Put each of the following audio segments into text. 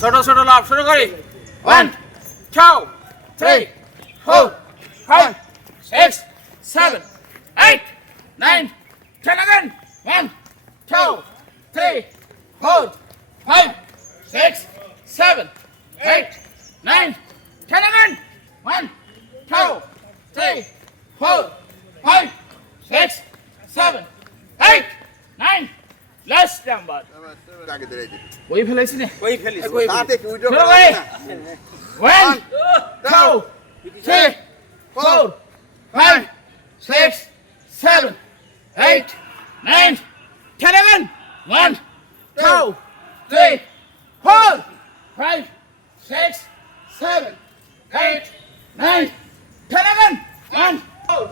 ছোট ছোট লাভ শুরু করি। One two three four five six seven eight nine ten again. One two three four five ওই ফেলাইছি না ওই ফেলিস তাতে উইড্র করো ওই 1 2 3 4 5 6 7 8 9 10 11 1 2 3 4 5 6 7 8 9 10 11 1 2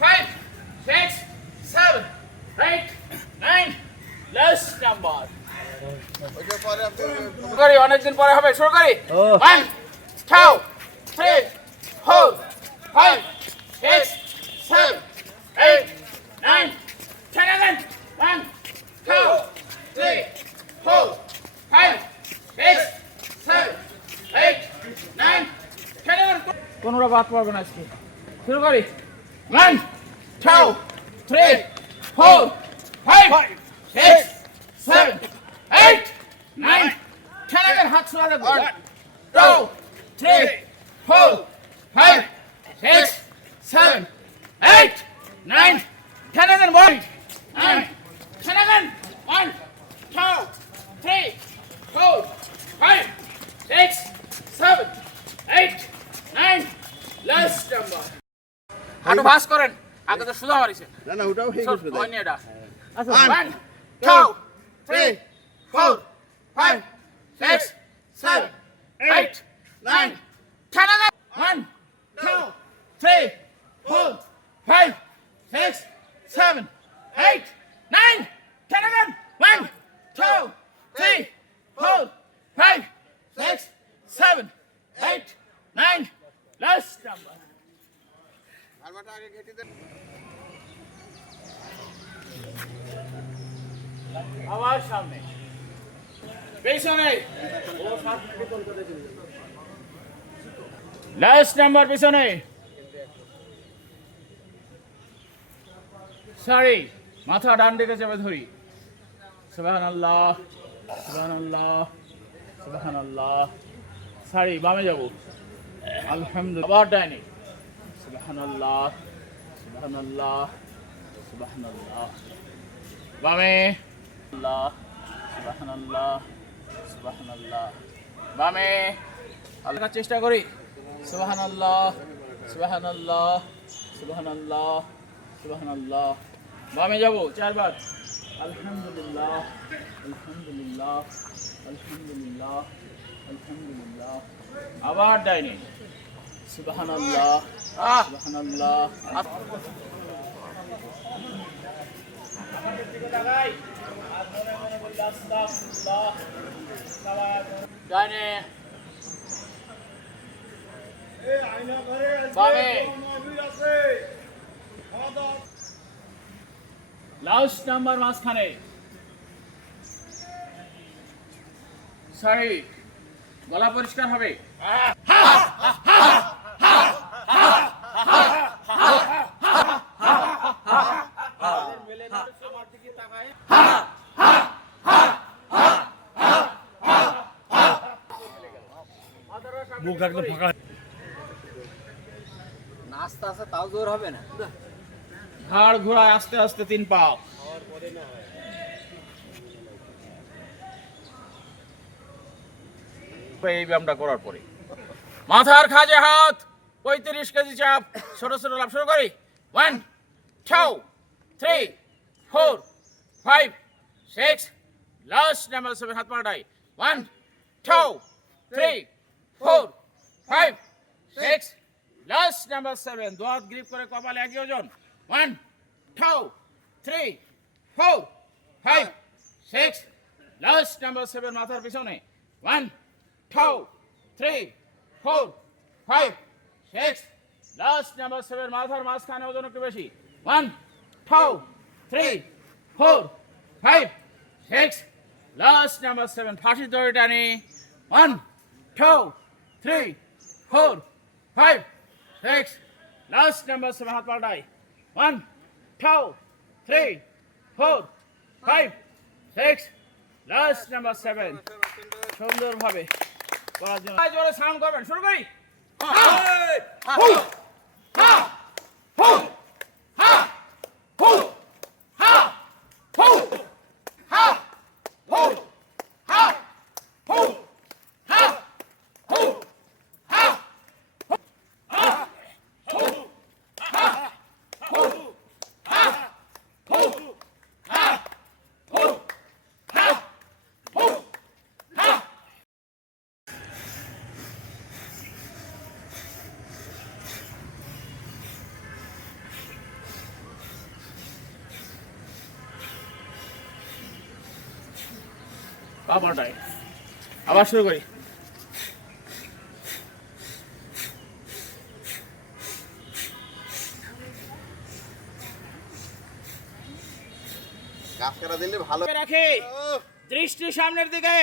5 6 7 8 9 last number ওইটার পরে আপনি শুরু করি অনেকদিন পরে হবে শুরু করি one two three four five six seven eight nine ten again one two three four five six seven eight nine ten again পনেরো বাদ পারব না আজকে। শুরু করি। One two three four five six seven eight nine ten again হাত ছোড়া দেবো two, three, four, five, six, seven, eight, nine, ten again, one, nine, ten again, one, two, three, four, five, six, seven, eight, nine, last number. হাঁটু ভাস করেন আগে তো সুধা মারিছে না না ওটাও হয়ে গেছে হয় এটা One, one two three four five six seven nine, ten again. One, two, three, four, five, six, seven, eight, nine, ten again. One, two, three, four, five, six, seven, eight, nine. Last number. আরবাটা আগে ঘেটে দেন আবার সামনে last number পেছনে। Sorry মাথা ডান দিকে চেপে ধরি। সুবাহান আল্লাহ সুবাহান আল্লাহ সুবাহান আল্লাহ সরি বামে যাব। আলহামদুলিল্লাহ, আবার ডাইনি। সুবাহান আল্লাহ সুবাহান আল্লাহ সুবাহান আল্লাহ বামে। আল্লাহ, সুবহানাল্লাহ। সুবহানাল্লাহ। বামে আল্লাহ চেষ্টা করি। সুবহানাল্লাহ সুবহানাল্লাহ সুবহানাল্লাহ সুবহানাল্লাহ। বামে যাব চারবার। আলহামদুলিল্লাহ আলহামদুলিল্লাহ আলহামদুলিল্লাহ আলহামদুলিল্লাহ। আবার ডাইনি। সুবহানাল্লাহ সুবহানাল্লাহ ডাইনে বামে লাস্ট নাম্বার মাঝখানে। সরি গলা পরিষ্কার হবে। নাস্তা আছে তাও জোর হবে না। ঘাড় ঘোড়ায় আস্তে আস্তে তিন পাও। এই ব্যায়ামটা করার পরে। মাথার খাজে হাত পঁয়ত্রিশ কেজি চাপ ছোট ছোট লাভ শুরু করি। One two three four five six last number seven হাত পাল্টাই one two three four five six last number seven দু হাত গ্রিপ করে কপালে একই ওজন। One two three four five six last number seven মাথার পিছনে। One two three four five six last number seven মাথার মাঝখানে ওজন একটু বেশি। One two three four five six last number seven ফাঁসি দড়ি টানি। One two three four five six last number seven হাত One, one three, three four five Last last number seven সুন্দরভাবে করার জন্য জোরে সাউন্ড করবেন শুরু করি। হু হা হু পাপাটাই আবার শুরু করি। রাখি। দৃষ্টি সামনের দিকে।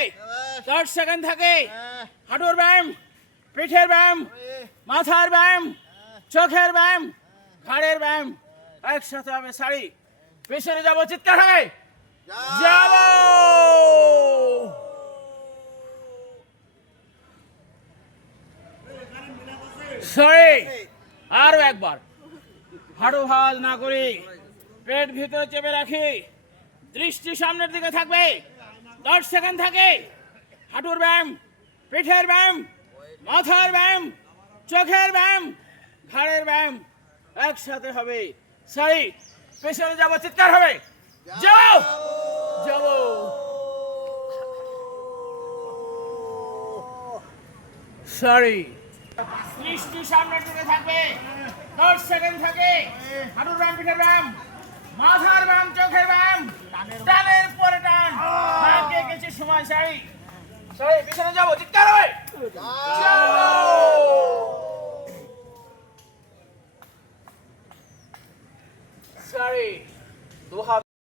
দশ সেকেন্ড থাকে। হাঁটুর ব্যায়াম পিঠের ব্যায়াম মাথার ব্যায়াম চোখের ব্যায়াম ঘাড়ের ব্যায়াম। একসাথে হবে শাড়ি। পেছনে যাব চিৎকার হবে যাব। সরি। আরও একবার। হাঁটু ভাজ না করি। পেট ভিতরে চেপে রাখি। দৃষ্টি সামনের দিকে থাকবে। দশ সেকেন্ড থাকে। হাঁটুর ব্যায়াম, পিঠের ব্যায়াম, মাথার ব্যায়াম, চোখের ব্যায়াম, ঘাড়ের ব্যায়াম একসাথে হবে। সরি, পেছনে যাব, চিৎকার হবে। যাও! যাব। সরি। দৃষ্টি সামনে দিকে থাকবে। দশ সেকেন্ড থাকে। হাঁটুর ব্যায়াম পিঠের ব্যায়াম মাথার ব্যায়াম চোখের ব্যায়াম টানের পরে টান ভাগ্যে গেছে সময়, সারি। সরি, পিছনে যাব, চিৎকার হবে।